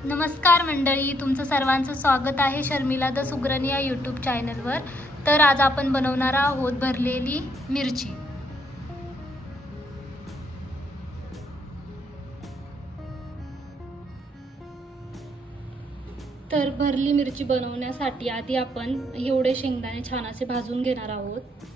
नमस्कार मंडळी, तुमचं सर्वांचं स्वागत आहे शर्मिला द सुगरण या यूट्यूब चॅनलवर। तर आज आपण बनवणार आहोत भरलेली मिरची। तर भरली मिरची बनवण्यासाठी आधी आपण एवढे शेंगदाणे छान असे भाजून घेणार आहोत।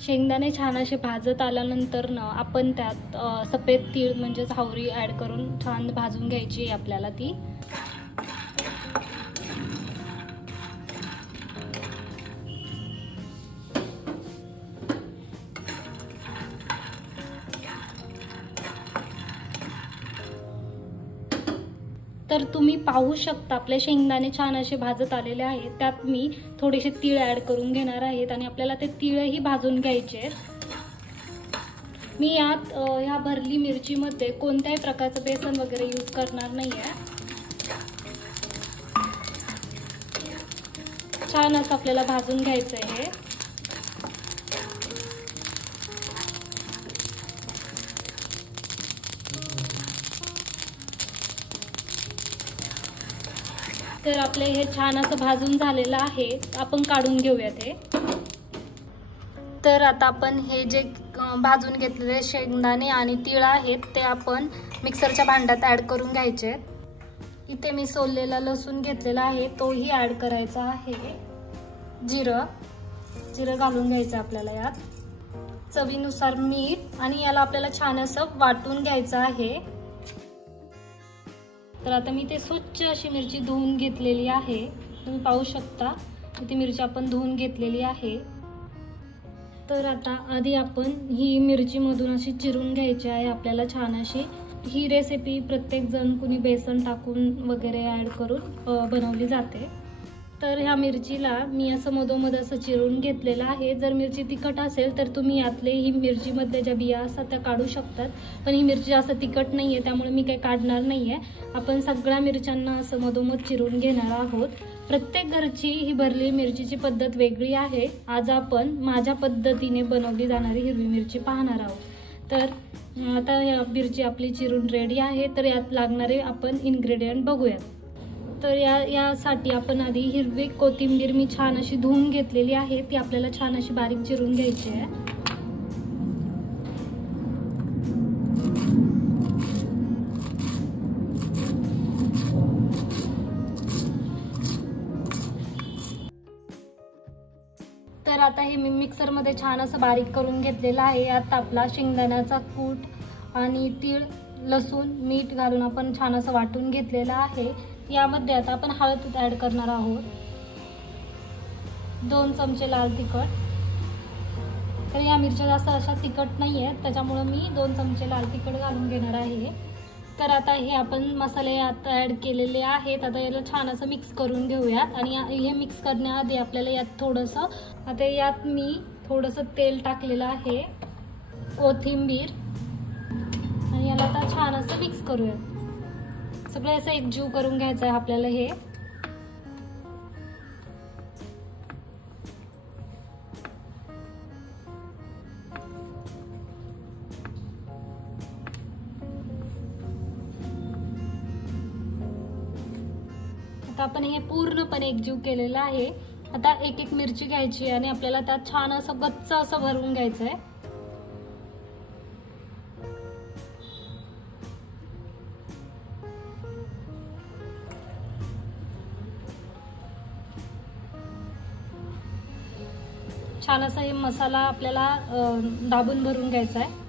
शेंगदाणे छान असे भाजत आल्यानंतर आपण त्यात सफेद तीळ म्हणजे हावरी ऍड करून छान भाजून घ्यायची आहे आपल्याला ती। तर तुम्ही पाहू शकता आपले शेंगदाणे छान असे भाजत आलेले आहेत। त्यात मी थोडेसे तीळ ऍड करून घेणार आहेत आणि आपल्याला ते तीळही भाजून घ्यायचे आहेत। मी यात ह्या भरली मिरची मध्ये कोणत्याही प्रकारचं बेसन वगैरे यूज करणार नाहीये। छान असं आपल्याला भाजून घ्यायचं आहे। तर आपले हे छान असं भाजून झालेलं आहे, आपण काढून घेऊया ते। तर आता आपण हे जे भाजून घेतलेले शेंगदाणे आणि तीळ आहेत ते आपण मिक्सरच्या भांड्यात ऍड करून घ्यायचे। इथे मी सोललेला लसूण घेतलेला आहे, तोही ऍड करायचा आहे। जिरं घालून घ्यायचं आपल्याला यात, चवीनुसार मीठ, आणि याला आपल्याला छान असं वाटून घ्यायचं आहे। तर आता मी ते स्वच्छ अशी मिरची धुवून घेतलेली आहे, तुम्ही पाहू शकता ती मिरची आपण धुवून घेतलेली आहे। तर आता आधी आपण ही मिरची मधून अशी चिरून घ्यायची आहे आपल्याला छान अशी। ही रेसिपी प्रत्येक जण कुणी बेसन टाकून वगैरे ऍड करून बनवली जाते। तर ह्या मिरचीला मी असं मधोमध असं चिरून घेतलेलं आहे। जर मिरची तिखट असेल तर तुम्ही यातले ही मिरची मधल्या ज्या बिया असतात त्या काढू शकतात, पण ही मिरची जास्त तिखट नाहीये त्यामुळे मी काही काढणार नाहीये। आपण सगळ्या मिरच्यांना असं मधोमध चिरून घेणार आहोत। प्रत्येक घरची ही भरलेली मिरचीची पद्धत वेगळी आहे। आज आपण माझ्या पद्धतीने बनवली जाणारी हिरवी मिरची पाहणार आहोत। तर आता या मिरची आपली चिरून रेडी आहे। तर यात लागणारे आपण इन्ग्रेडियंट बघूयात। तर यासाठी आपण आधी हिरवी कोथिंबीर मी छान अशी धुवून घेतलेली आहे, ती आपल्याला छान अशी बारीक चिरून घ्यायची आहे। तर आता हे मी मिक्सर मध्ये छान असं बारीक करून घेतलेलं आहे। यात आपला शेंगदाण्याचा कूट आणि तीळ, लसूण, मीठ घालून आपण छान असं वाटून घेतलेलं आहे। यामध्ये आता आपण हळद ऍड करणार आहोत, 2 चमचे लाल तिखट। तर या मिरच्या जास्त अशा तिखट नाही आहेत त्याच्यामुळे मी 2 चमचे लाल तिखट घालून घेणार आहे। तर आता हे आपण मसाले यात ऍड केलेले आहेत। आता याला छान असं मिक्स करून घेऊयात। आणि हे मिक्स करण्याआधी आपल्याला यात थोडंसं, आता यात मी थोडंसं तेल टाकलेलं आहे, कोथिंबीर, आणि याला आता छान असं मिक्स करूयात। सगळं असं एकजीव करून घ्यायचं आहे आपल्याला हे। आता आपण हे पूर्णपणे एकजीव केलेलं आहे। आता एक एक मिरची घ्यायची आणि आपल्याला त्यात छान असं गच्च असं भरून घ्यायचं आहे। छान असा हे मसाला आपल्याला दाबून भरून घ्यायचा आहे।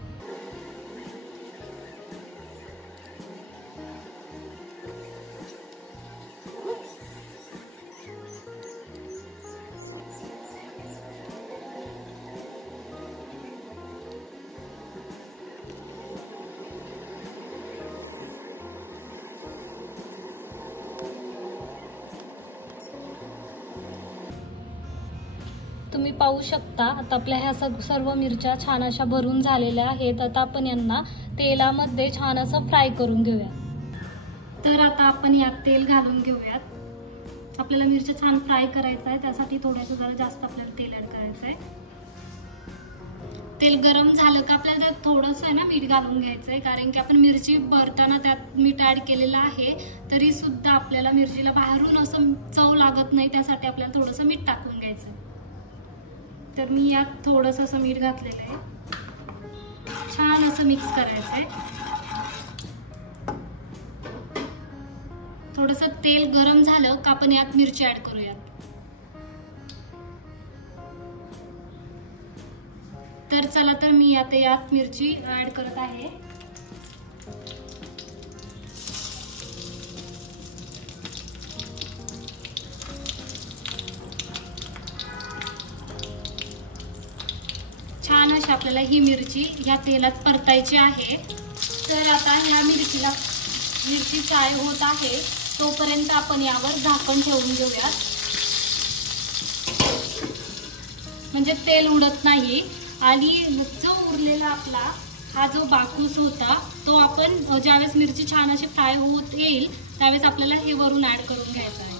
तुम्ही पाहू शकता आता आपल्या ह्या सर्व मिरच्या छान अशा भरून झालेल्या आहेत। आता आपण यांना तेलामध्ये छान असं फ्राय करून घेऊया। तर आता आपण यात तेल घालून घेऊयात। आपल्याला मिरच्या छान फ्राय करायचं आहे, त्यासाठी थोडंसं जरा जास्त आपल्याला तेल ऍड करायचं आहे। तेल गरम झालं का आपल्याला त्यात थोडंसं आहे ना मीठ घालून घ्यायचं आहे, कारण की आपण मिरची भरताना त्यात मीठ ॲड केलेलं आहे, तरी सुद्धा आपल्याला मिरचीला बाहेरून असं चव लागत नाही, त्यासाठी आपल्याला थोडंसं मीठ टाकून घ्यायचं. तर मी यात थोडंसं असं मीठ घातलेलं आहे. छान असं मिक्स करायचं आहे. थोडंसं तेल गरम झालं का आपण यात मिरची ॲड करूयात. तर चला, तर मी यात मिरची ॲड करत आहे. छान अशी आपल्याला ही मिरची ह्या तेलात परतायची आहे. तर आता ह्या मिरची फ्राय होत आहे, तोपर्यंत आपण यावर झाकण ठेवून घेऊयात, म्हणजे तेल उडत नाही. आणि जो उरलेला आपला हा जो बाकूस होता, तो आपण ज्यावेळेस मिरची छान अशी फ्राय होत येईल त्यावेळेस आपल्याला हे वरून ॲड करून घ्यायचं आहे.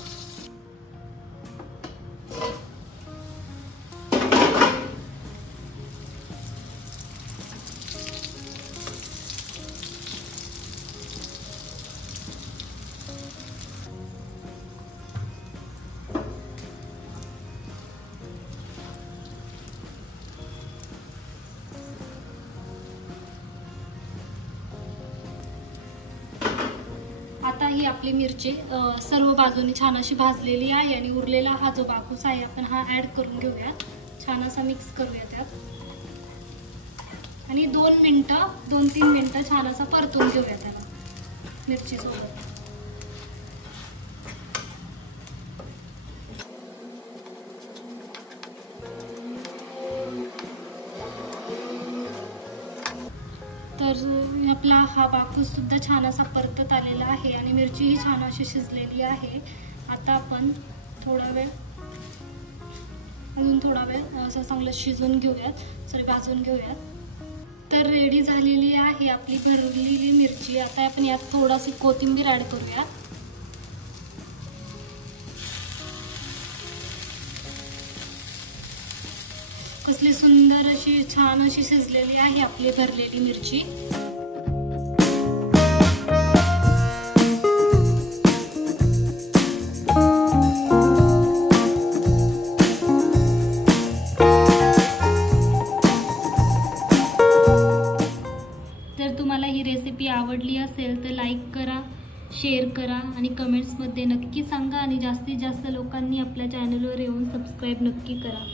आता ही आपली मिरची सर्व बाजूनी छान अशी भाजलेली आहे आणि उरलेला हा जो बाकूस आहे आपण हा ॲड करून घेऊया. छान असा मिक्स करूया त्यात आणि 2-3 मिनिटं छान असा परतून घेऊया त्याला मिरची सोबत. तर आपला हा बाकूस सुद्धा छान असा परतत आलेला आहे आणि मिरची ही छान अशी शिजलेली आहे. आता आपण अजून थोडा वेळ असं चांगलं शिजवून घेऊयात, भाजून घेऊयात. तर रेडी झालेली आहे आपली भरलेली मिरची. आता आपण यात थोडीशी कोथिंबीर ॲड करूया. कसली सुंदर अशी छान अशी शिजलेली आहे आपली भरलेली मिरची. जर तुम्हाला ही रेसिपी आवडली असेल तर लाईक करा, शेअर करा आणि कमेंट्समध्ये नक्की सांगा आणि जास्तीत जास्त लोकांनी आपल्या चॅनलवर येऊन सबस्क्राईब नक्की करा.